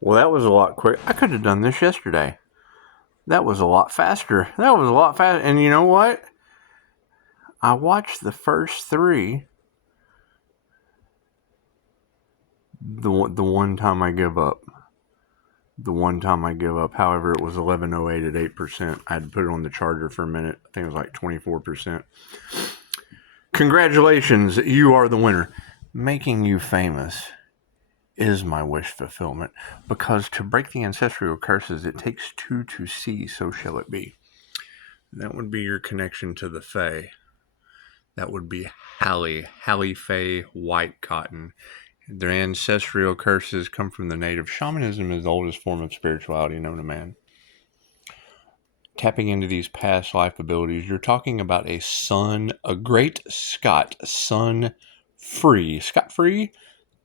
Well, that was a lot quick. I could have done this yesterday. That was a lot faster. That was a lot faster. And you know what? I watched the first three. The one time I give up. However, it was 11:08 at 8%. I had to put it on the charger for a minute. I think it was like 24%. Congratulations, you are the winner. Making you famous is my wish fulfillment, because to break the ancestral curses, it takes two to see, so shall it be. That would be your connection to the Faye. That would be Halle Faye White Cotton. Their ancestral curses come from the native. Shamanism is the oldest form of spirituality known to man. Tapping into these past life abilities, you're talking about a great Scott, Scott-free,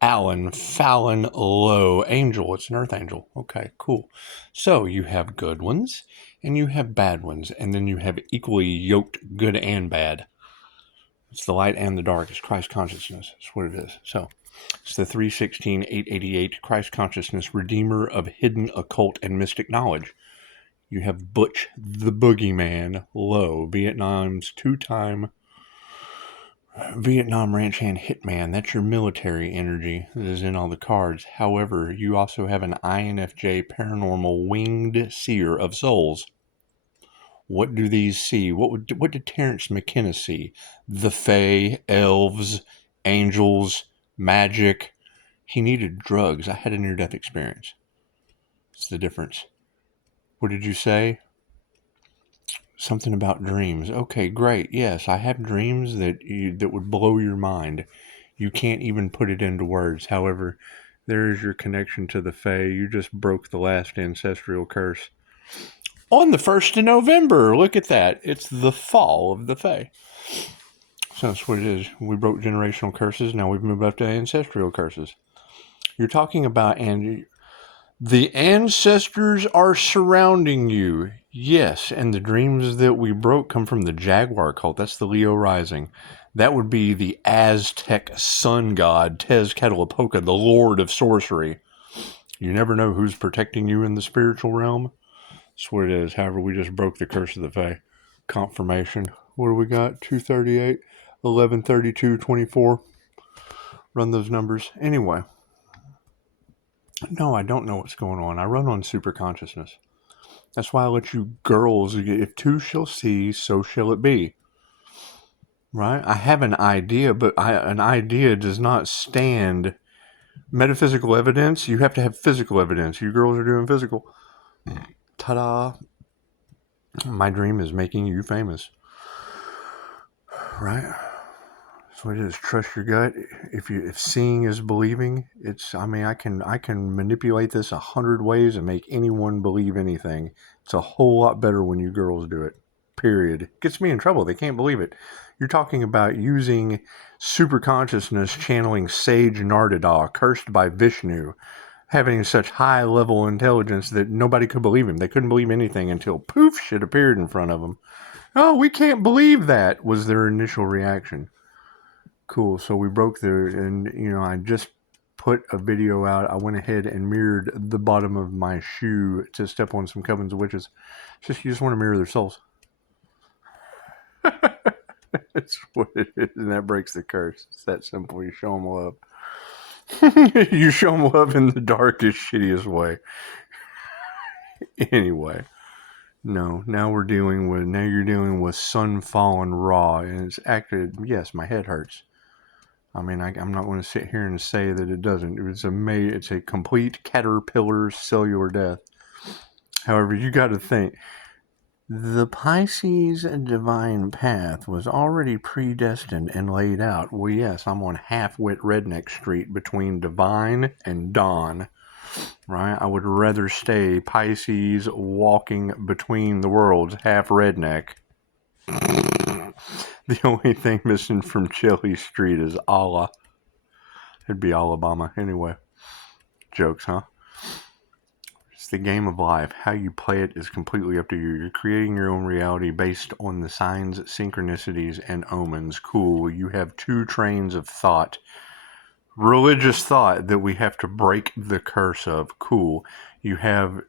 Alan Fallon Low angel. It's an earth angel. Okay, cool. So you have good ones and you have bad ones, and then you have equally yoked good and bad. It's the light and the dark. It's Christ consciousness. That's what it is. So it's the 316-888 Christ consciousness, redeemer of hidden occult and mystic knowledge. You have Butch the Boogeyman Low, Vietnam's two-time Vietnam ranch hand hitman. That's your military energy that is in all the cards. However, you also have an INFJ paranormal winged seer of souls. What do these see? What did Terrence McKenna see? The Fae, elves, angels, magic. He needed drugs. I had a near-death experience. It's the difference. What did you say? Something about dreams. Okay, great. Yes, I have dreams that would blow your mind. You can't even put it into words. However, there is your connection to the Fae. You just broke the last ancestral curse on the 1st of November. Look at that. It's the fall of the Fae. So that's what it is. We broke generational curses. Now we've moved up to ancestral curses. You're talking about, and the ancestors are surrounding you. Yes, and the dreams that we broke come from the Jaguar cult. That's the Leo rising. That would be the Aztec sun god, Tezcatlipoca, the lord of sorcery. You never know who's protecting you in the spiritual realm. That's what it is. However, we just broke the curse of the Fae. Confirmation. What do we got? 238, 1132, 24. Run those numbers. Anyway. No, I don't know what's going on. I run on super consciousness. That's why I let you girls, if two shall see, so shall it be. Right? I have an idea, but an idea does not stand. Metaphysical evidence, you have to have physical evidence. You girls are doing physical. Ta-da. My dream is making you famous. Right? That's what it is. Trust your gut. If seeing is believing, I can manipulate this 100 ways and make anyone believe anything. It's a whole lot better when you girls do it. Period. Gets me in trouble. They can't believe it. You're talking about using super consciousness, channeling Sage Nardada, cursed by Vishnu, having such high level intelligence that nobody could believe him. They couldn't believe anything until poof, shit appeared in front of them. Oh, we can't believe that, was their initial reaction. Cool. So we broke there, and I just put a video out. I went ahead and mirrored the bottom of my shoe to step on some covens of witches. You just want to mirror their souls. That's what it is, and that breaks the curse. It's that simple. You show them love. You show them love in the darkest, shittiest way. Anyway, no. Now you're dealing with sun fallen raw, and it's acted. Yes, my head hurts. I mean, I'm not going to sit here and say that it doesn't. It's a complete caterpillar cellular death. However, you got to think, the Pisces divine path was already predestined and laid out. Well, yes, I'm on half-wit redneck street between divine and dawn, right? I would rather stay Pisces walking between the worlds, half redneck. The only thing missing from Chili Street is Allah. It'd be Alabama. Anyway, jokes, huh? It's the game of life. How you play it is completely up to you. You're creating your own reality based on the signs, synchronicities, and omens. Cool. You have two trains of thought religious thought that we have to break the curse of. Cool. You're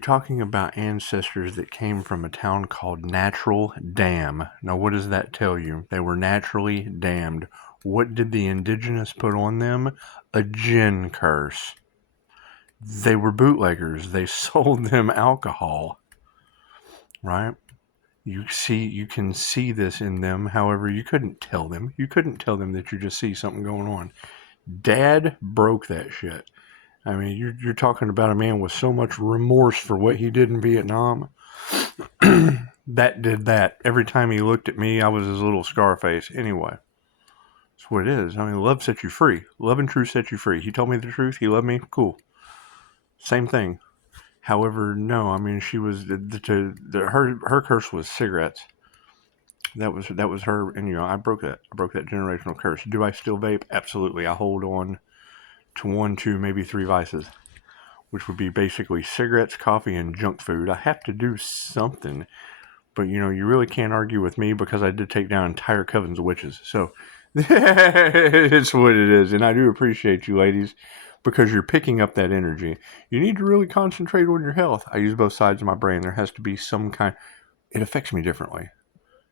talking about ancestors that came from a town called Natural Dam. Now, what does that tell you? They were naturally damned. What did the indigenous put on them? A gin curse. They were bootleggers. They sold them alcohol, right? You can see this in them. However, you couldn't tell them. You couldn't tell them that you just see something going on. Dad broke that shit. I mean, you're talking about a man with so much remorse for what he did in Vietnam. That did that. Every time he looked at me, I was his little Scarface. Anyway, that's what it is. I mean, love sets you free. Love and truth set you free. He told me the truth. He loved me. Cool. Same thing. However, no. I mean, she was her curse was cigarettes. That was her, and I broke that. I broke that generational curse. Do I still vape? Absolutely. I hold on to 1, 2, maybe 3 vices, which would be basically cigarettes, coffee, and junk food. I have to do something, but you really can't argue with me because I did take down entire covens of witches. So it's what it is, and I do appreciate you, ladies, because you're picking up that energy. You need to really concentrate on your health. I use both sides of my brain. There has to be some kind. It affects me differently.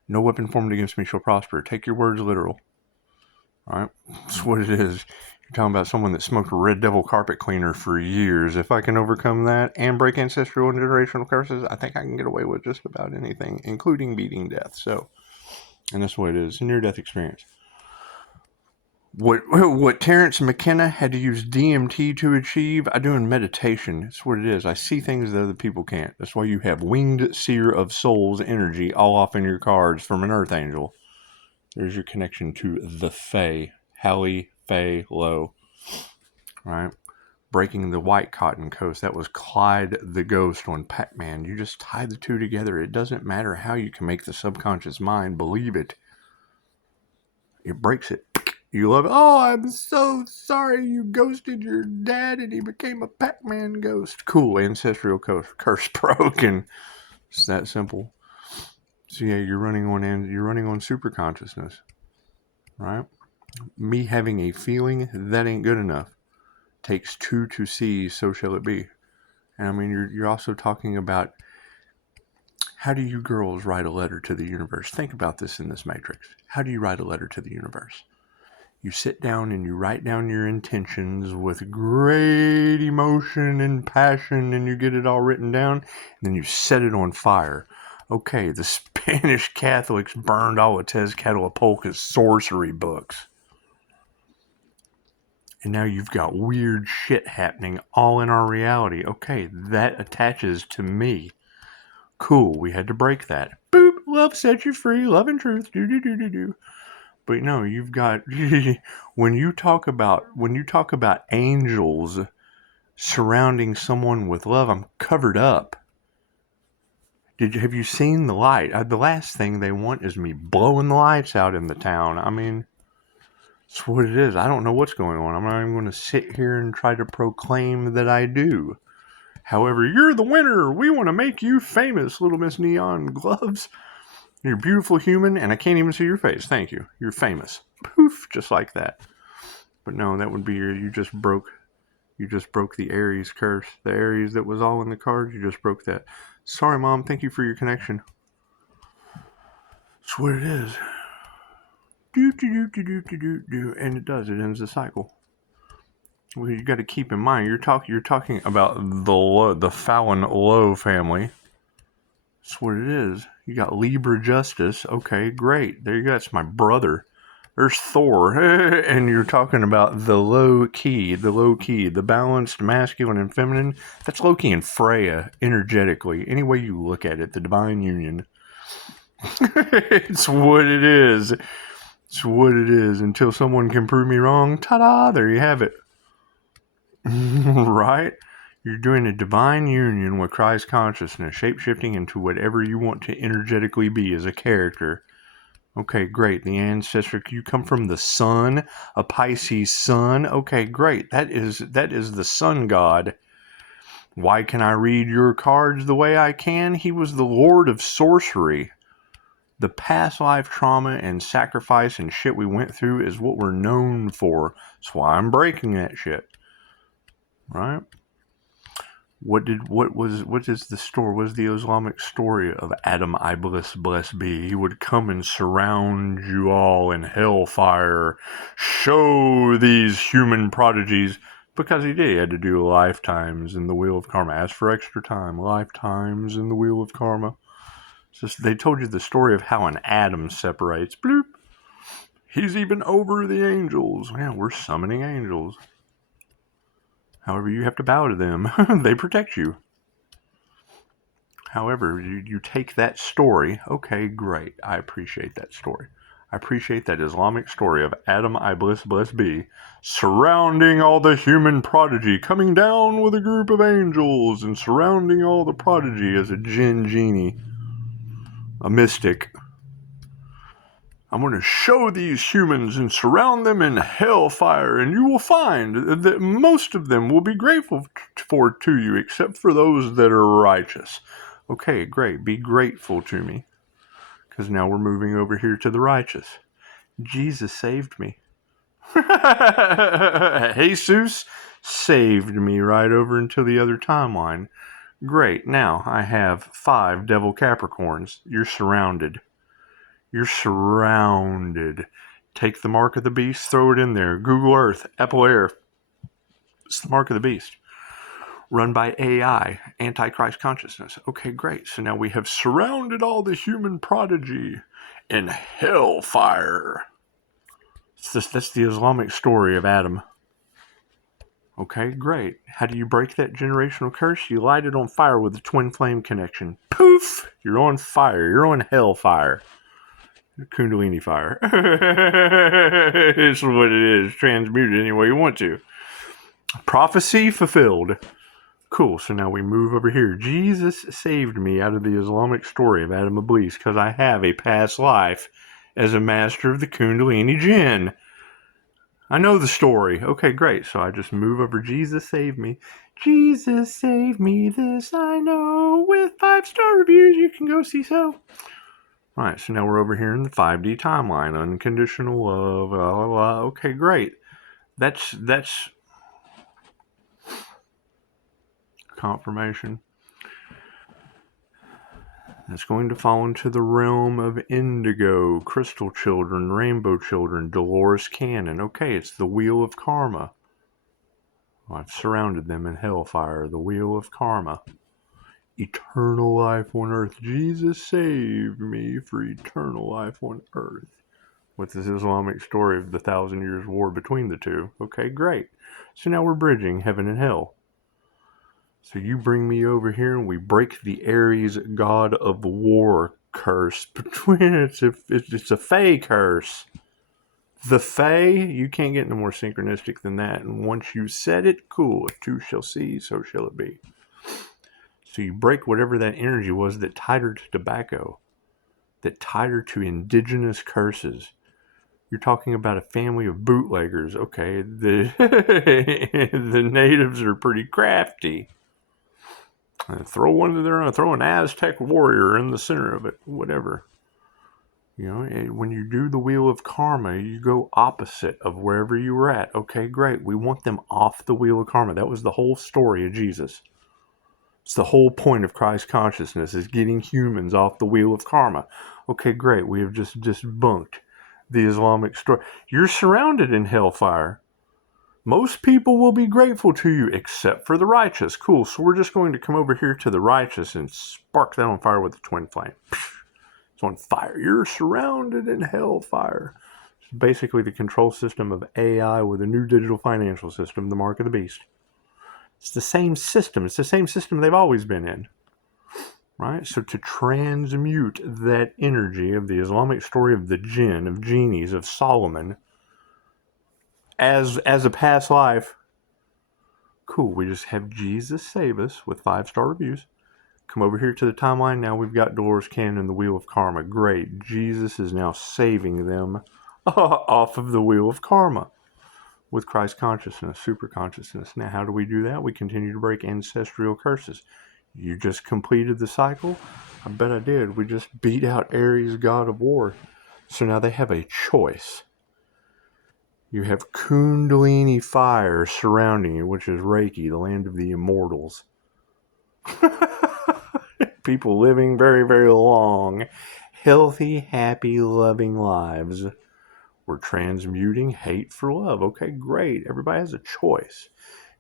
No weapon formed against me shall prosper. Take your words literal. All right? That's what it is. You're talking about someone that smoked a Red Devil carpet cleaner for years. If I can overcome that and break ancestral and generational curses, I think I can get away with just about anything, including beating death. So, and that's what it is. A near-death experience. What Terrence McKenna had to use DMT to achieve, I do in meditation. That's what it is. I see things that other people can't. That's why you have winged seer of souls energy all off in your cards from an earth angel. There's your connection to the Faye. Hallie Faye Lowe. Right? Breaking the white cotton coast. That was Clyde the Ghost on Pac-Man. You just tie the two together. It doesn't matter how you can make the subconscious mind believe it. It breaks it. You love it. Oh, I'm so sorry you ghosted your dad and he became a Pac-Man ghost. Cool. Ancestral curse broken. It's that simple. So yeah, you're running on super consciousness. Right? Me having a feeling, that ain't good enough. Takes 2 to see, so shall it be. And I mean, you're also talking about, how do you girls write a letter to the universe? Think about this in this matrix. How do you write a letter to the universe? You sit down and you write down your intentions with great emotion and passion, and you get it all written down, and then you set it on fire. Okay, the Spanish Catholics burned all of Tezcatlipoca's sorcery books. And now you've got weird shit happening all in our reality. Okay, that attaches to me. Cool, we had to break that. Boop, love set you free, love and truth, do. But no, you've got when you talk about angels surrounding someone with love, I'm covered up. Have you seen the light? The last thing they want is me blowing the lights out in the town. I mean, it's what it is. I don't know what's going on. I'm not even going to sit here and try to proclaim that I do. However, you're the winner. We want to make you famous, Little Miss Neon Gloves. You're a beautiful human, and I can't even see your face. Thank you. You're famous. Poof, just like that. But no, that would be you just broke the Aries curse. The Aries that was all in the cards, you just broke that. Sorry, Mom. Thank you for your connection. That's what it is. And it does. It ends the cycle. Well, you got to keep in mind, you're talking about the Fallon Lowe family. That's what it is. You got Libra Justice. Okay, great. There you go. That's my brother. There's Thor. And you're talking about the low key, the balanced masculine and feminine. That's Loki and Freya, energetically. Any way you look at it, the divine union. It's what it is. It's what it is. Until someone can prove me wrong, ta-da, there you have it. Right? You're doing a divine union with Christ consciousness, shape-shifting into whatever you want to energetically be as a character. Okay, great. The ancestor, you come from the sun, a Pisces sun. Okay, great. That is the sun god. Why can I read your cards the way I can? He was the lord of sorcery. The past life trauma and sacrifice and shit we went through is what we're known for. That's why I'm breaking that shit. Right? What is the story? What is the Islamic story of Adam Iblis blessed be? He would come and surround you all in hellfire, show these human prodigies, because he did. He had to do lifetimes in the wheel of karma. Ask for extra time, lifetimes in the wheel of karma. So they told you the story of how an atom separates. Bloop. He's even over the angels. Yeah, we're summoning angels. However, you have to bow to them. They protect you. However, you take that story. Okay, great. I appreciate that story. I appreciate that Islamic story of Adam Iblis blessed be surrounding all the human prodigy, coming down with a group of angels and surrounding all the prodigy as a jinn genie, a mystic. I'm going to show these humans and surround them in hellfire, and you will find that most of them will be grateful to you, except for those that are righteous. Okay, great. Be grateful to me, because now we're moving over here to the righteous. Jesus saved me. Jesus saved me right over into the other timeline. Great. Now I have 5 devil Capricorns. You're surrounded. You're surrounded. Take the mark of the beast, throw it in there. Google Earth, Apple Air. It's the mark of the beast. Run by AI, Antichrist consciousness. Okay, great. So now we have surrounded all the human prodigy in hellfire. That's the Islamic story of Adam. Okay, great. How do you break that generational curse? You light it on fire with a twin flame connection. Poof! You're on fire. You're on hellfire. Kundalini fire. It's what it is. Transmuted any way you want to. Prophecy fulfilled. Cool. So now we move over here. Jesus saved me out of the Islamic story of Adam Iblis because I have a past life as a master of the Kundalini Jinn. I know the story. Okay, great. So I just move over. Jesus saved me. Jesus saved me. This I know. With 5-star reviews, you can go see so. Right, so now we're over here in the 5D timeline. Unconditional love, blah, blah, blah. Okay, great. That's confirmation. That's going to fall into the realm of indigo, crystal children, rainbow children, Dolores Cannon. Okay, it's the wheel of karma. I've surrounded them in hellfire, the wheel of karma. Eternal life on earth. Jesus saved me for eternal life on earth. With this Islamic story of the 1,000 years war between the two. Okay, great. So now we're bridging heaven and hell. So you bring me over here and we break the Aries god of war curse between it's a Faye curse. The Faye, you can't get no more synchronistic than that. And once you said it, cool. If 2 shall see, so shall it be. So you break whatever that energy was that tied her to tobacco, that tied her to indigenous curses. You're talking about a family of bootleggers. Okay, the natives are pretty crafty. Throw an Aztec warrior in the center of it, whatever. You know, when you do the wheel of karma, you go opposite of wherever you were at. Okay, great. We want them off the wheel of karma. That was the whole story of Jesus. It's the whole point of Christ consciousness is getting humans off the wheel of karma. Okay, great. We have just debunked the Islamic story. You're surrounded in hellfire. Most people will be grateful to you except for the righteous. Cool. So we're just going to come over here to the righteous and spark that on fire with a twin flame. It's on fire. You're surrounded in hellfire. It's basically the control system of AI with a new digital financial system, the mark of the beast. It's the same system. It's the same system they've always been in. Right? So to transmute that energy of the Islamic story of the jinn, of genies, of Solomon, as a past life, cool. We just have Jesus save us with 5-star reviews. Come over here to the timeline. Now we've got Dolores Cannon and the wheel of karma. Great. Jesus is now saving them off of the wheel of karma with Christ consciousness, super consciousness. Now, how do we do that? We continue to break ancestral curses. You just completed the cycle? I bet I did. We just beat out Aries, god of war. So now they have a choice. You have Kundalini fire surrounding you, which is Reiki, the land of the immortals. People living very, very long, healthy, happy, loving lives. We're transmuting hate for love. Okay, great. Everybody has a choice.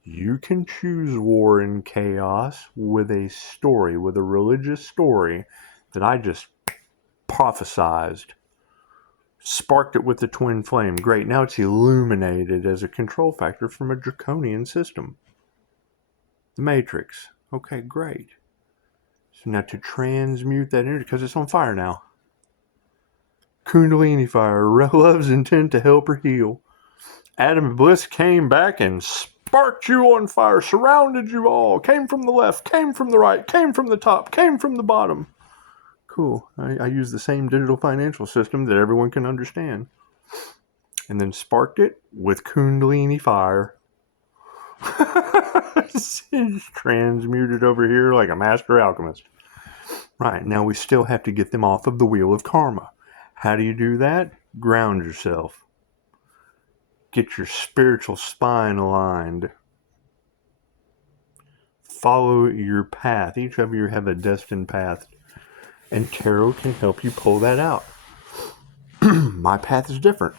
You can choose war and chaos with a story, with a religious story that I just prophesized. Sparked it with the twin flame. Great. Now it's illuminated as a control factor from a draconian system. The Matrix. Okay, great. So now to transmute that energy, because it's on fire now. Kundalini fire. Love's intent to help her heal. Adam Bliss came back and sparked you on fire, surrounded you all, came from the left, came from the right, came from the top, came from the bottom. Cool. I use the same digital financial system that everyone can understand. And then sparked it with Kundalini fire. Transmuted over here like a master alchemist. Right, now we still have to get them off of the wheel of karma. How do you do that? Ground yourself. Get your spiritual spine aligned. Follow your path. Each of you have a destined path. And tarot can help you pull that out. My path is different.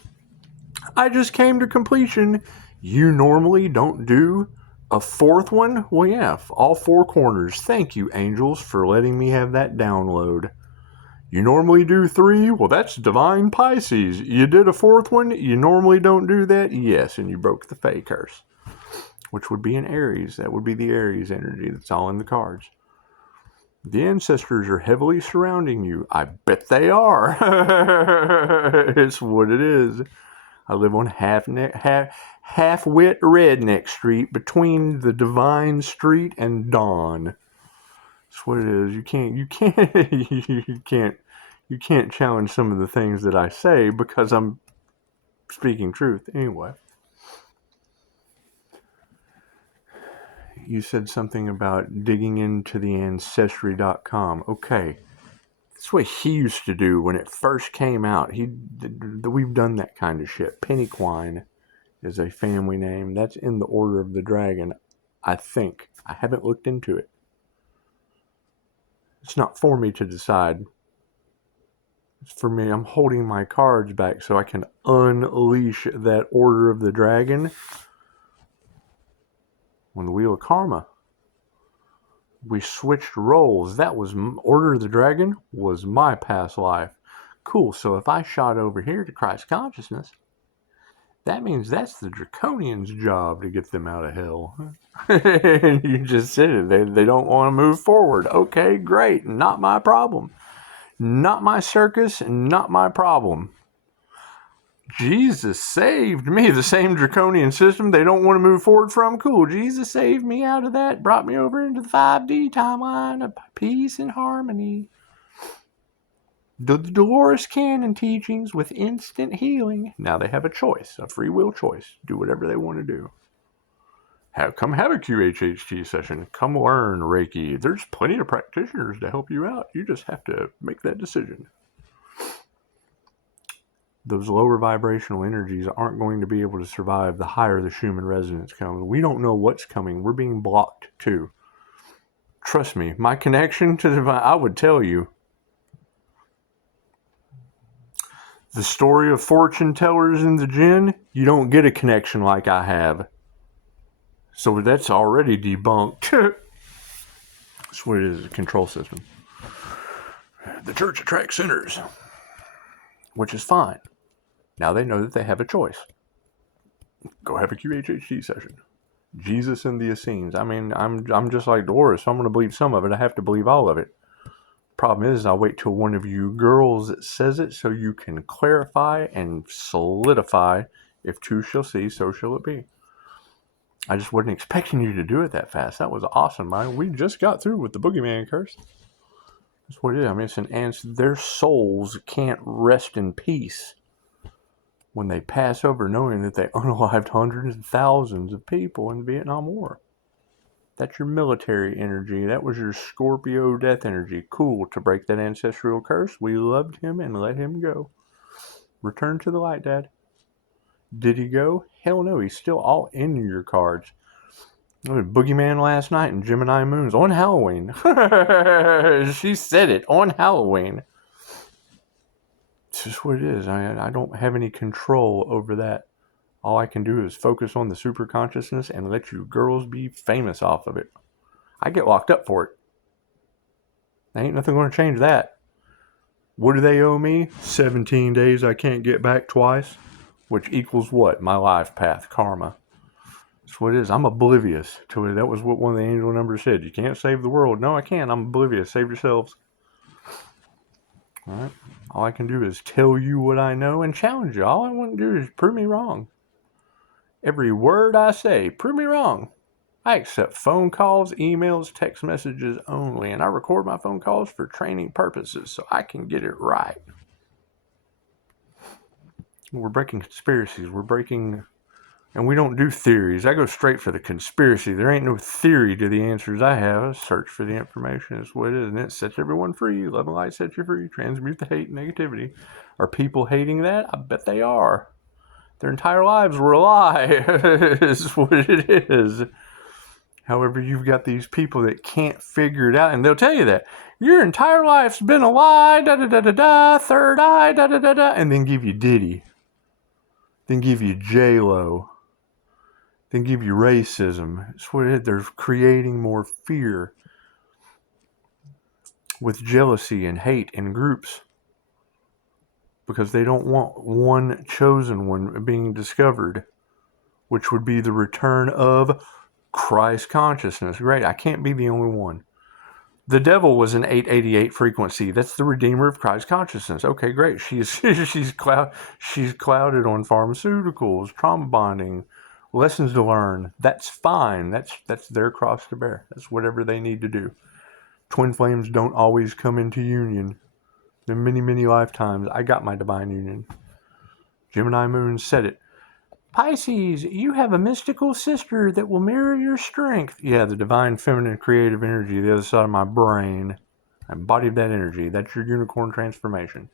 I just came to completion. You normally don't do a fourth one? Well, yeah, all four corners. Thank you, angels, for letting me have that download. You normally do 3? Well, that's divine Pisces. You did a fourth one? You normally don't do that? Yes, and you broke the Faye curse, which would be an Aries. That would be the Aries energy that's all in the cards. The ancestors are heavily surrounding you. I bet they are. It's what it is. I live on half-wit redneck street between the divine street and dawn. That's what it is. You can't challenge some of the things that I say because I'm speaking truth anyway. You said something about digging into the ancestry.com. Okay. That's what he used to do when it first came out. We've done that kind of shit. Pennyquine is a family name. That's in the Order of the Dragon, I think. I haven't looked into it. It's not for me to decide. It's for me. I'm holding my cards back so I can unleash that Order of the Dragon on the Wheel of Karma. We switched roles. That was Order of the Dragon was my past life. Cool. So if I shot over here to Christ consciousness, that means that's the Draconians' job to get them out of hell. You just said it. They don't want to move forward. Okay, great. Not my problem. Not my circus. Not my problem. Jesus saved me. The same draconian system they don't want to move forward from. Cool. Jesus saved me out of that. Brought me over into the 5D timeline of peace and harmony. The Dolores Cannon teachings with instant healing. Now they have a choice, a free will choice. Do whatever they want to do. Come have a QHHT session. Come learn Reiki. There's plenty of practitioners to help you out. You just have to make that decision. Those lower vibrational energies aren't going to be able to survive the higher the Schumann resonance comes. We don't know what's coming. We're being blocked too. Trust me, my connection to the divine, I would tell you. The story of fortune tellers and the jinn, you don't get a connection like I have. So that's already debunked. That's what it is, a control system. The church attracts sinners, which is fine. Now they know that they have a choice. Go have a QHHT session. Jesus and the Essenes. I mean, I'm just like Dolores. So I'm going to believe some of it. I have to believe all of it. Problem is, I'll wait till one of you girls says it so you can clarify and solidify. If two shall see, so shall it be. I just wasn't expecting you to do it that fast. That was awesome, man. We just got through with the boogeyman curse. That's what it is. I mean, it's an answer. Their souls can't rest in peace when they pass over knowing that they unalived hundreds and thousands of people in the Vietnam War. That's your military energy. That was your Scorpio death energy. Cool. To break that ancestral curse, we loved him and let him go. Return to the light, Dad. Did he go? Hell no. He's still all in your cards. I was Boogeyman last night and Gemini Moons on Halloween. She said it on Halloween. It's just what it is. I don't have any control over that. All I can do is focus on the super consciousness and let you girls be famous off of it. I get locked up for it. There ain't nothing going to change that. What do they owe me? 17 days I can't get back twice. Which equals what? My life path, karma. That's what it is. I'm oblivious to it. That was what one of the angel numbers said. You can't save the world. No, I can. I'm oblivious. Save yourselves. All right. All I can do is tell you what I know and challenge you. All I want to do is prove me wrong. Every word I say, prove me wrong. I accept phone calls, emails, text messages only, and I record my phone calls for training purposes so I can get it right. We're breaking conspiracies. We're breaking... And we don't do theories. I go straight for the conspiracy. There ain't no theory to the answers I have. I search for the information. That's what it is. And it sets everyone free. Love and light sets you free. Transmute the hate and negativity. Are people hating that? I bet they are. Their entire lives were a lie. Is what it is. However, you've got these people that can't figure it out. And they'll tell you that. Your entire life's been a lie. Da-da-da-da-da. Third eye. Da-da-da-da. And then give you Diddy. Then give you J-Lo. Then give you racism. It's what it is. They're creating more fear with jealousy and hate in groups because they don't want one chosen one being discovered, which would be the return of Christ consciousness. Great, I can't be the only one. The devil was an 888 frequency. That's the redeemer of Christ consciousness. Okay, great. She's clouded on pharmaceuticals, trauma bonding, lessons to learn. That's fine. That's their cross to bear. That's whatever they need to do. Twin flames don't always come into union. In many, many lifetimes, I got my divine union. Gemini Moon said it. Pisces, you have a mystical sister that will mirror your strength. Yeah, the divine feminine creative energy, the other side of my brain. I embodied that energy. That's your unicorn transformation.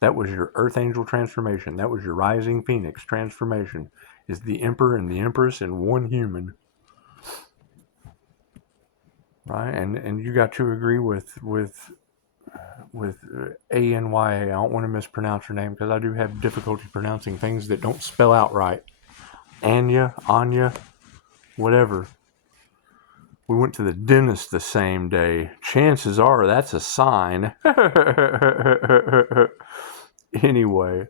That was your earth angel transformation. That was your rising phoenix transformation. Is the emperor and the empress in one human. Right? And you got to agree with ANYA. I don't want to mispronounce her name because I do have difficulty pronouncing things that don't spell out right. Anya, whatever. We went to the dentist the same day. Chances are that's a sign. Anyway,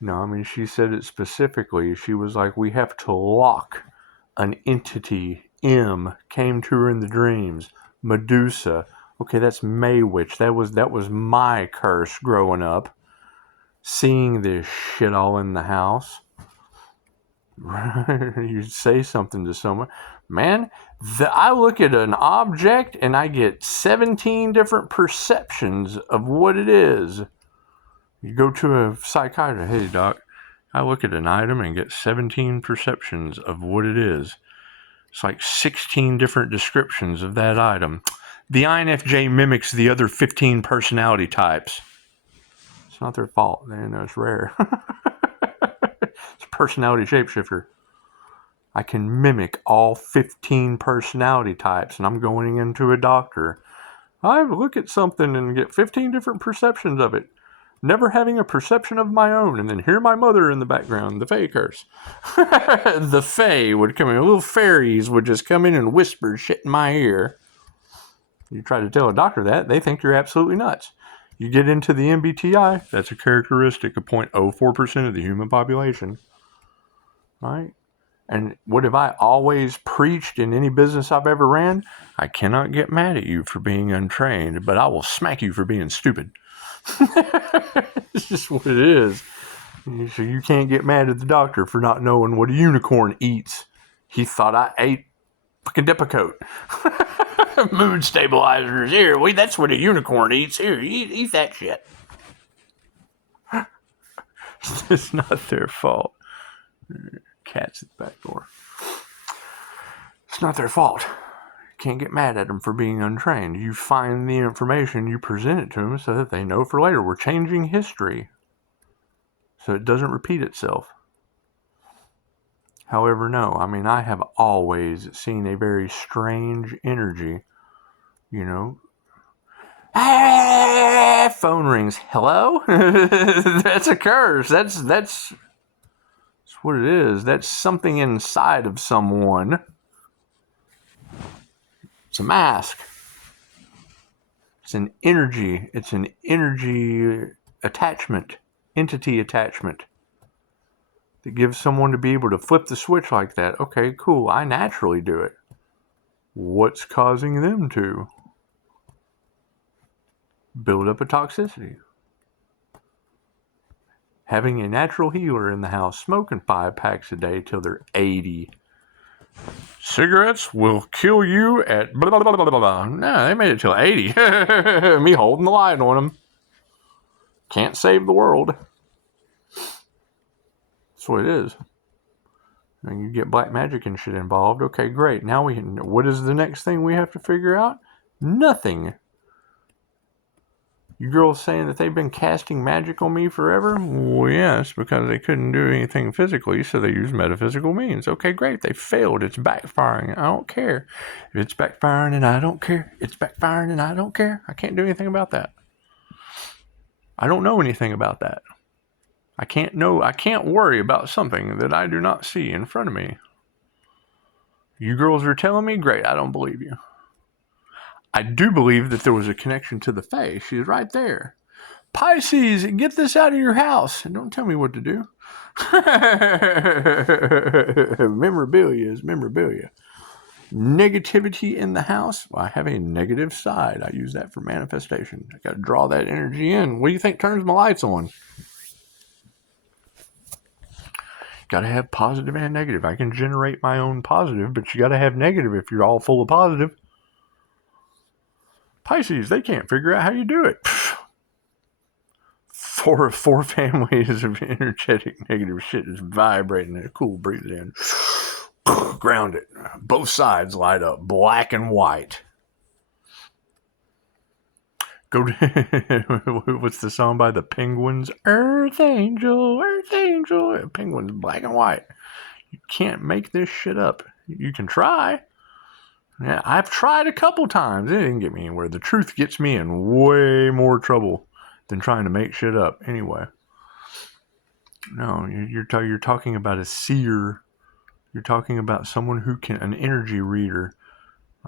no, I mean, she said it specifically. She was like, we have to lock an entity. M came to her in the dreams. Medusa. Okay, that's May Witch. That was my curse growing up. Seeing this shit all in the house. You say something to someone. Man, I look at an object and I get 17 different perceptions of what it is. You go to a psychiatrist. Hey, doc, I look at an item and get 17 perceptions of what it is. It's like 16 different descriptions of that item. The INFJ mimics the other 15 personality types. It's not their fault. They know it's rare. It's a personality shapeshifter. I can mimic all 15 personality types, and I'm going into a doctor. I look at something and get 15 different perceptions of it. Never having a perception of my own, and then hear my mother in the background, the Faye curse. The Faye would come in, little fairies would just come in and whisper shit in my ear. You try to tell a doctor that, they think you're absolutely nuts. You get into the MBTI, that's a characteristic of 0.04% of the human population. Right? And what have I always preached in any business I've ever ran? I cannot get mad at you for being untrained, but I will smack you for being stupid. It's just what it is. So you can't get mad at the doctor for not knowing what a unicorn eats. He thought I ate fucking Depakote. Mood stabilizers. Here, that's what a unicorn eats. Here, eat that shit. It's not their fault. Cat's at the back door. It's not their fault. Can't get mad at them for being untrained. You find the information, you present it to them so that they know for later. We're changing history so it doesn't repeat itself. However, no, I mean, I have always seen a very strange energy, you know. Ah, phone rings. Hello? That's a curse. That's what it is. That's something inside of someone. It's a mask. It's an energy. It's an energy attachment, entity attachment that gives someone to be able to flip the switch like that. Okay, cool. I naturally do it. What's causing them to build up a toxicity? Having a natural healer in the house, smoking 5 packs a day till they're 80. Cigarettes will kill you at blah, blah, blah, blah, blah. No, they made it till 80. Me holding the light on them. Can't save the world. That's what it is. And you get black magic and shit involved. Okay, great. Now what is the next thing we have to figure out? Nothing. You girls saying that they've been casting magic on me forever? Well, yes, because they couldn't do anything physically, so they used metaphysical means. Okay, great. They failed. It's backfiring. I don't care. If it's backfiring and I don't care, it's backfiring and I don't care. I can't do anything about that. I don't know anything about that. I can't worry about something that I do not see in front of me. You girls are telling me? Great, I don't believe you. I do believe that there was a connection to the Faye. She's right there. Pisces, get this out of your house. And don't tell me what to do. Memorabilia is memorabilia. Negativity in the house. Well, I have a negative side. I use that for manifestation. I got to draw that energy in. What do you think turns my lights on? Got to have positive and negative. I can generate my own positive, but you got to have negative if you're all full of positive. Pisces, they can't figure out how you do it. Four families of energetic negative shit is vibrating in a cool breathe in. Ground it. Both sides light up, black and white. Go to, what's the song by the Penguins? Earth Angel, Earth Angel. Penguins, black and white. You can't make this shit up. You can try. Yeah, I've tried a couple times. It didn't get me anywhere. The truth gets me in way more trouble than trying to make shit up. Anyway, no, you're talking about a seer. You're talking about someone who can, an energy reader,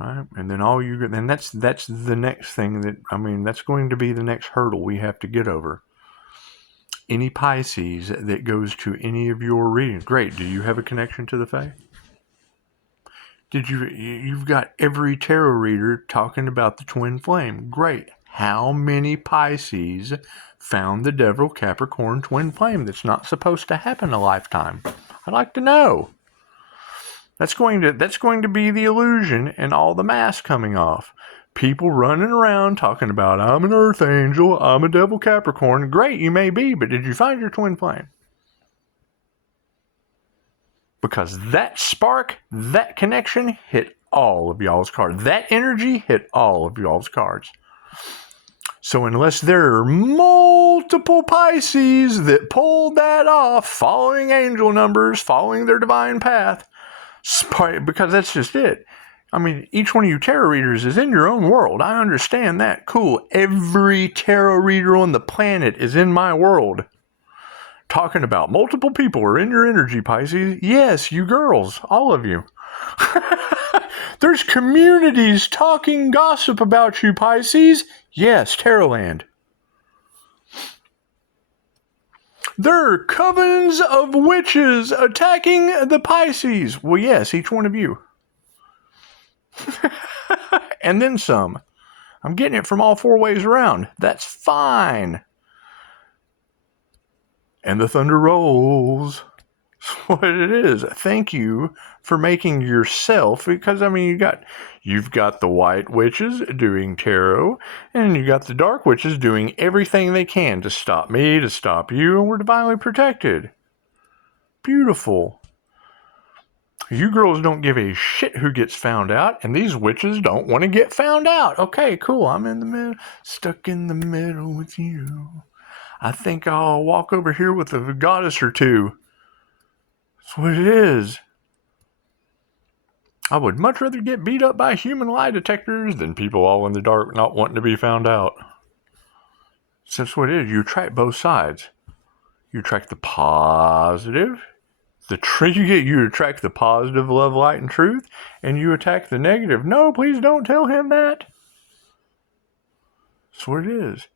right? And then that's the next thing that's going to be the next hurdle we have to get over. Any Pisces that goes to any of your readings, great. Do you have a connection to the Fae? You've got every tarot reader talking about the twin flame. Great. How many Pisces found the Devil Capricorn twin flame that's not supposed to happen a lifetime? I'd like to know. That's going to be the illusion and all the mask coming off. People running around talking about, I'm an Earth Angel, I'm a Devil Capricorn. Great, you may be, but did you find your twin flame? Because that spark, that connection hit all of y'all's cards. That energy hit all of y'all's cards. So unless there are multiple Pisces that pulled that off, following angel numbers, following their divine path, because that's just it. I mean, each one of you tarot readers is in your own world. I understand that. Cool. Every tarot reader on the planet is in my world. Talking about multiple people are in your energy, Pisces. Yes, you girls, all of you. There's communities talking gossip about you, Pisces. Yes, Tarotland. There are covens of witches attacking the Pisces. Well, yes, each one of you. And then some. I'm getting it from all 4 ways around. That's fine. And the thunder rolls. That's what it is. Thank you for making yourself, because I mean you've got the white witches doing tarot, and you got the dark witches doing everything they can to stop me, to stop you, and we're divinely protected. Beautiful. You girls don't give a shit who gets found out, and these witches don't want to get found out. Okay, cool. I'm in the middle, stuck in the middle with you. I think I'll walk over here with a goddess or two. That's what it is. I would much rather get beat up by human lie detectors than people all in the dark not wanting to be found out. So that's what it is. You attract both sides. You attract the positive. You attract the positive love, light, and truth, and you attack the negative. No, please don't tell him that. That's what it is.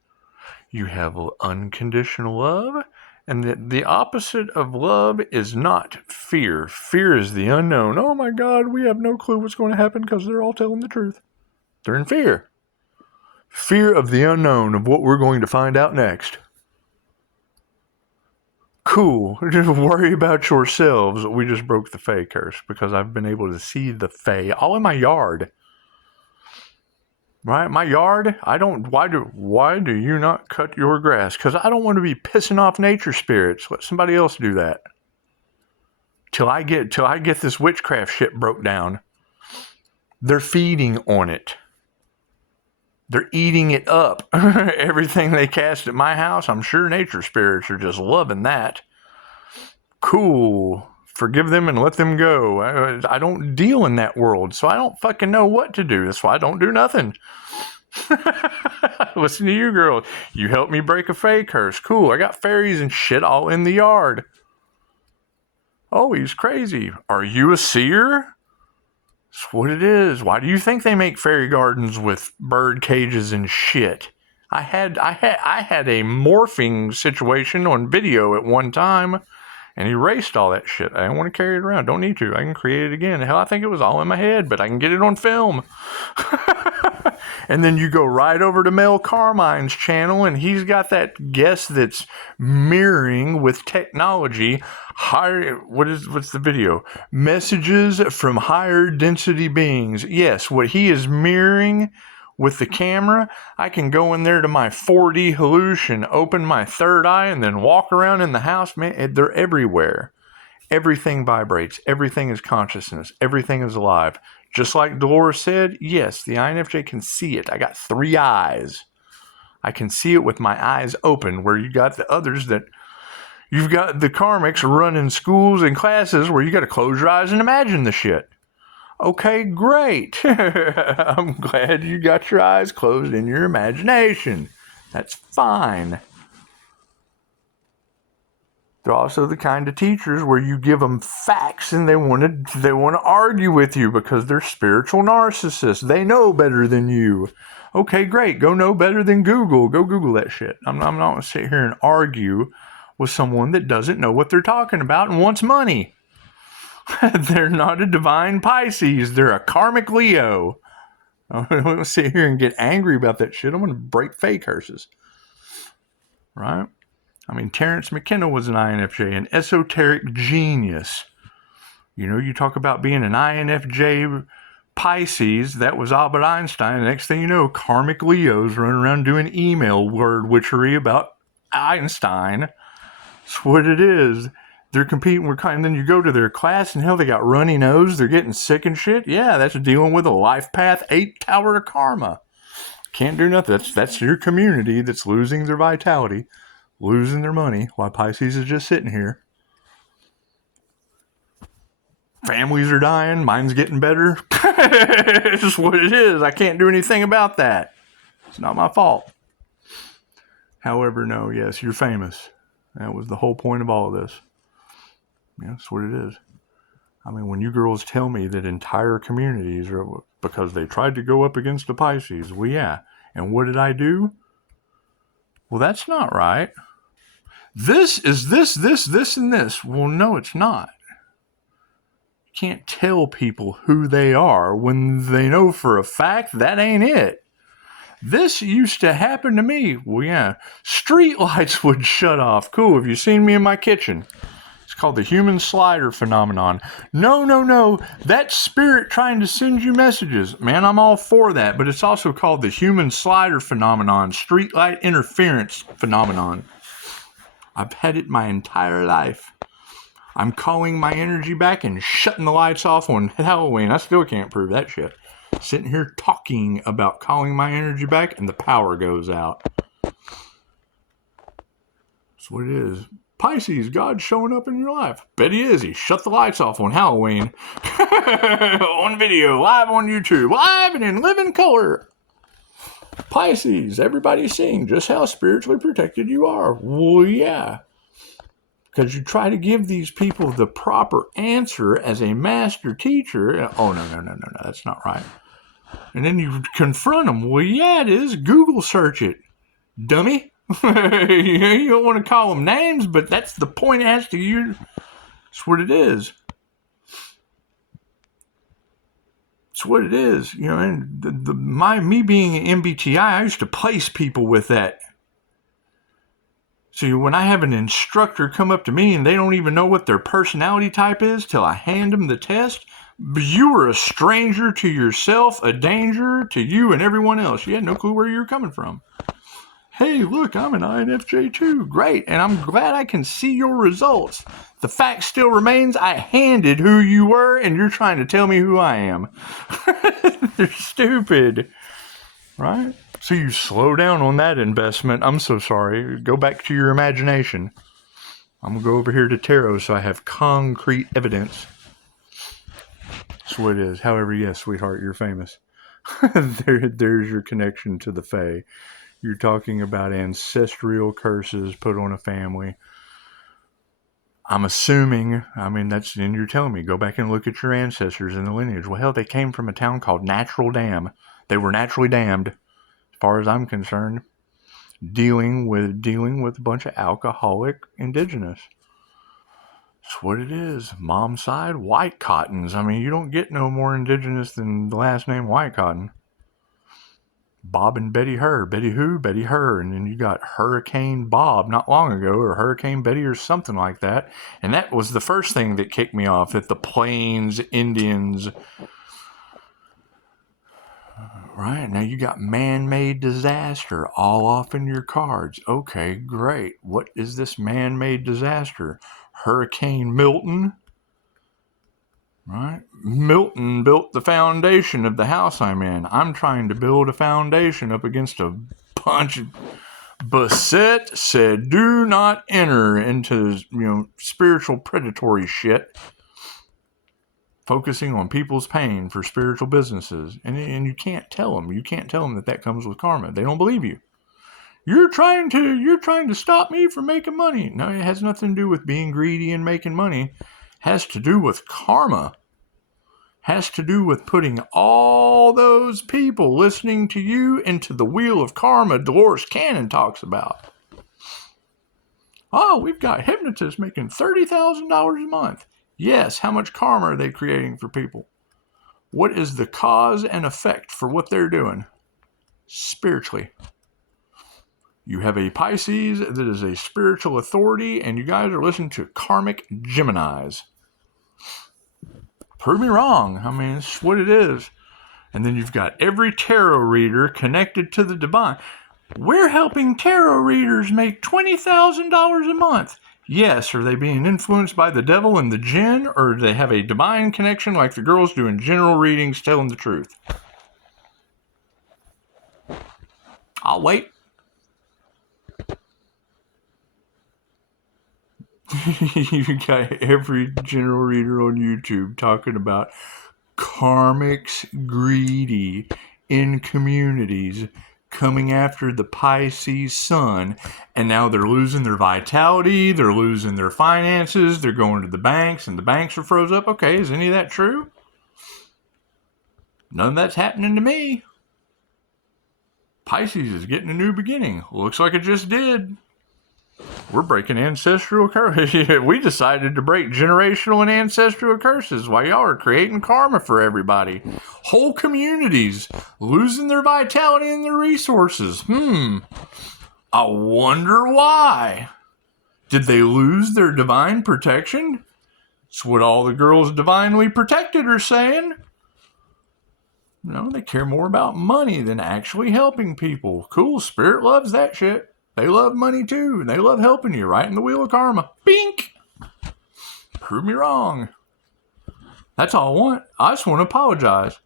You have unconditional love, and the opposite of love is not fear. Fear is the unknown. Oh my God, we have no clue what's going to happen because they're all telling the truth. They're in fear. Fear of the unknown, of what we're going to find out next. Cool. Just worry about yourselves. We just broke the Faye curse because I've been able to see the Faye all in my yard. Right? My yard, why do you not cut your grass? Because I don't want to be pissing off nature spirits. Let somebody else do that. Till I get this witchcraft shit broke down. They're feeding on it. They're eating it up. Everything they cast at my house, I'm sure nature spirits are just loving that. Cool. Forgive them and let them go. I don't deal in that world, so I don't fucking know what to do. That's why I don't do nothing. Listen to you girls. You helped me break a Faye curse. Cool. I got fairies and shit all in the yard. Oh, he's crazy. Are you a seer? That's what it is. Why do you think they make fairy gardens with bird cages and shit? I had a morphing situation on video at one time and erased all that shit. I don't want to carry it around. Don't need to. I can create it again. Hell, I think it was all in my head, but I can get it on film. And then you go right over to Mel Carmine's channel, and he's got that guest that's mirroring with technology. What's the video? Messages from higher density beings. Yes, what he is mirroring with the camera, I can go in there to my 4D hallucination, open my third eye, and then walk around in the house. Man, they're everywhere. Everything vibrates. Everything is consciousness. Everything is alive. Just like Dolores said, yes, the INFJ can see it. I got 3 eyes. I can see it with my eyes open, where you got the others that you've got the karmics running schools and classes where you got to close your eyes and imagine the shit. Okay, great. I'm glad you got your eyes closed in your imagination. That's fine. They're also the kind of teachers where you give them facts and they want to argue with you because they're spiritual narcissists. They know better than you. Okay, great. Go know better than Google. Go Google that shit. I'm not going to sit here and argue with someone that doesn't know what they're talking about and wants money. They're not a divine Pisces. They're a karmic Leo. I'm going to sit here and get angry about that shit. I'm going to break Faye curses. Right? I mean, Terence McKenna was an INFJ, an esoteric genius. You know, you talk about being an INFJ Pisces, that was Albert Einstein. The next thing you know, karmic Leos running around doing email word witchery about Einstein. That's what it is. They're competing with, and then you go to their class and hell, they got runny nose, they're getting sick and shit. Yeah, that's dealing with a life path 8 tower of karma. Can't do nothing. That's your community that's losing their vitality, losing their money, while Pisces is just sitting here. Families are dying. Mine's getting better. It's just what it is. I can't do anything about that. It's not my fault. However, no, yes, you're famous. That was the whole point of all of this. Yeah, that's what it is. I mean, when you girls tell me that entire communities are because they tried to go up against the Pisces, well, yeah. And what did I do? Well, that's not right. This is this, and this. Well, no, it's not. You can't tell people who they are when they know for a fact that ain't it. This used to happen to me. Well, yeah. Street lights would shut off. Cool. Have you seen me in my kitchen? It's called the human slider phenomenon. No. That's spirit trying to send you messages. Man, I'm all for that. But it's also called the human slider phenomenon, streetlight interference phenomenon. I've had it my entire life. I'm calling my energy back and shutting the lights off on Halloween. I still can't prove that shit. Sitting here talking about calling my energy back and the power goes out. That's what it is. Pisces, God's showing up in your life. Bet he is. He shut the lights off on Halloween. On video, live on YouTube, live and in living color. Pisces, everybody's seeing just how spiritually protected you are. Well, yeah. Because you try to give these people the proper answer as a master teacher. Oh, no, that's not right. And then you confront them. Well, yeah, it is. Google search it, dummy. You don't want to call them names, but that's the point as to you. That's what it is. It's what it is. You know, and me being an MBTI, I used to place people with that. See, when I have an instructor come up to me and they don't even know what their personality type is till I hand them the test, you are a stranger to yourself, a danger to you and everyone else. You had no clue where you were coming from. Hey, look, I'm an INFJ too. Great, and I'm glad I can see your results. The fact still remains I handed who you were, and you're trying to tell me who I am. They're stupid, right? So you slow down on that investment. I'm so sorry. Go back to your imagination. I'm going to go over here to tarot so I have concrete evidence. That's what it is. However, yes, sweetheart, you're famous. There's your connection to the Faye. You're talking about ancestral curses put on a family. I'm assuming, that's, and you're telling me, go back and look at your ancestors in the lineage. Well, hell, they came from a town called Natural Dam. They were naturally damned, as far as I'm concerned, dealing with a bunch of alcoholic indigenous. That's what it is. Mom's side, White Cottons. You don't get no more indigenous than the last name White Cotton. Bob and Betty Her. Betty who? Betty Her. And then you got Hurricane Bob not long ago, or Hurricane Betty or something like that. And that was the first thing that kicked me off, that the Plains Indians. Right, now you got man-made disaster all off in your cards. Okay, great. What is this man-made disaster? Hurricane Milton. Right? Milton built the foundation of the house I'm in. I'm trying to build a foundation up against a bunch of... Bassett said, do not enter into, spiritual predatory shit. Focusing on people's pain for spiritual businesses. And you can't tell them. You can't tell them that comes with karma. They don't believe you. You're trying to stop me from making money. No, it has nothing to do with being greedy and making money. Has to do with karma. Has to do with putting all those people listening to you into the wheel of karma Dolores Cannon talks about. Oh, we've got hypnotists making $30,000 a month. Yes, how much karma are they creating for people? What is the cause and effect for what they're doing? Spiritually. You have a Pisces that is a spiritual authority, and you guys are listening to karmic Geminis. Prove me wrong. It's what it is. And then you've got every tarot reader connected to the divine. We're helping tarot readers make $20,000 a month. Yes, are they being influenced by the devil and the jinn, or do they have a divine connection like the girls doing general readings telling the truth? I'll wait. You got every general reader on YouTube talking about karmics greedy in communities coming after the Pisces sun, and now they're losing their vitality, they're losing their finances, they're going to the banks, and the banks are froze up. Okay, is any of that true? None of that's happening to me. Pisces is getting a new beginning. Looks like it just did. We're breaking ancestral curses. We decided to break generational and ancestral curses while y'all are creating karma for everybody. Whole communities losing their vitality and their resources. I wonder why. Did they lose their divine protection? It's what all the girls divinely protected are saying. No, they care more about money than actually helping people. Cool, Spirit loves that shit. They love money too, and they love helping you right in the wheel of karma. Bink! Prove me wrong. That's all I want. I just want to apologize.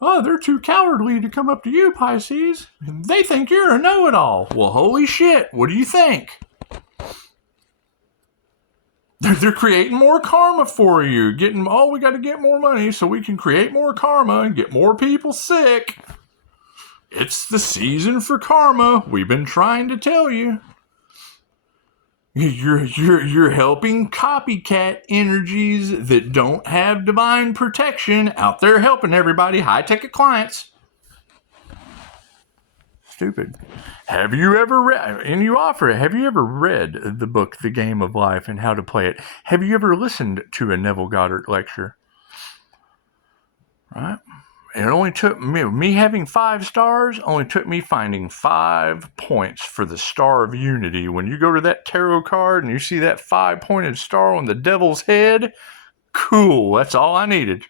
Oh, they're too cowardly to come up to you, Pisces. They think you're a know-it-all. Well, holy shit, what do you think? They're creating more karma for you. We got to get more money so we can create more karma and get more people sick. It's the season for karma. We've been trying to tell you. You're helping copycat energies that don't have divine protection out there helping everybody, high-tech clients. Stupid. Have you ever read the book The Game of Life and How to Play It? Have you ever listened to a Neville Goddard lecture? Right? It only took me having 5 stars, only took me finding 5 points for the Star of Unity. When you go to that tarot card and you see that 5-pointed star on the devil's head, cool, that's all I needed.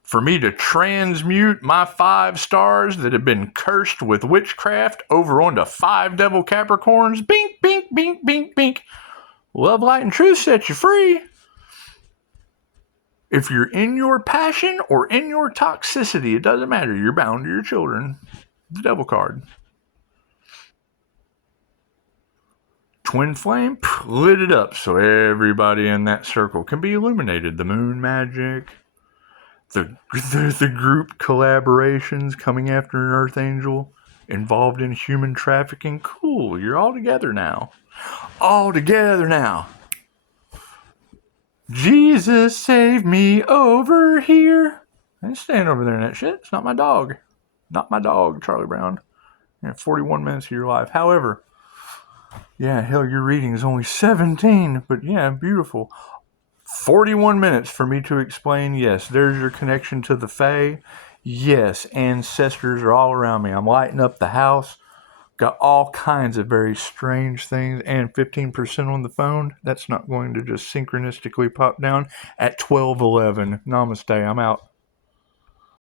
For me to transmute my 5 stars that have been cursed with witchcraft over onto 5 devil Capricorns, bink, bink, bink, bink, bink. Love, light, and truth set you free. If you're in your passion or in your toxicity, it doesn't matter. You're bound to your children. The devil card. Twin flame, lit it up so everybody in that circle can be illuminated. The moon magic, the group collaborations coming after an earth angel involved in human trafficking. Cool, you're all together now. All together now. Jesus, save me over here. I ain't staying over there in that shit. It's not my dog. Not my dog, Charlie Brown. 41 minutes of your life. However, yeah, hell, your reading is only 17, but yeah, beautiful. 41 minutes for me to explain, yes, there's your connection to the Faye. Yes, ancestors are all around me. I'm lighting up the house. Got all kinds of very strange things, and 15% on the phone. That's not going to just synchronistically pop down at 12:11. Namaste, I'm out.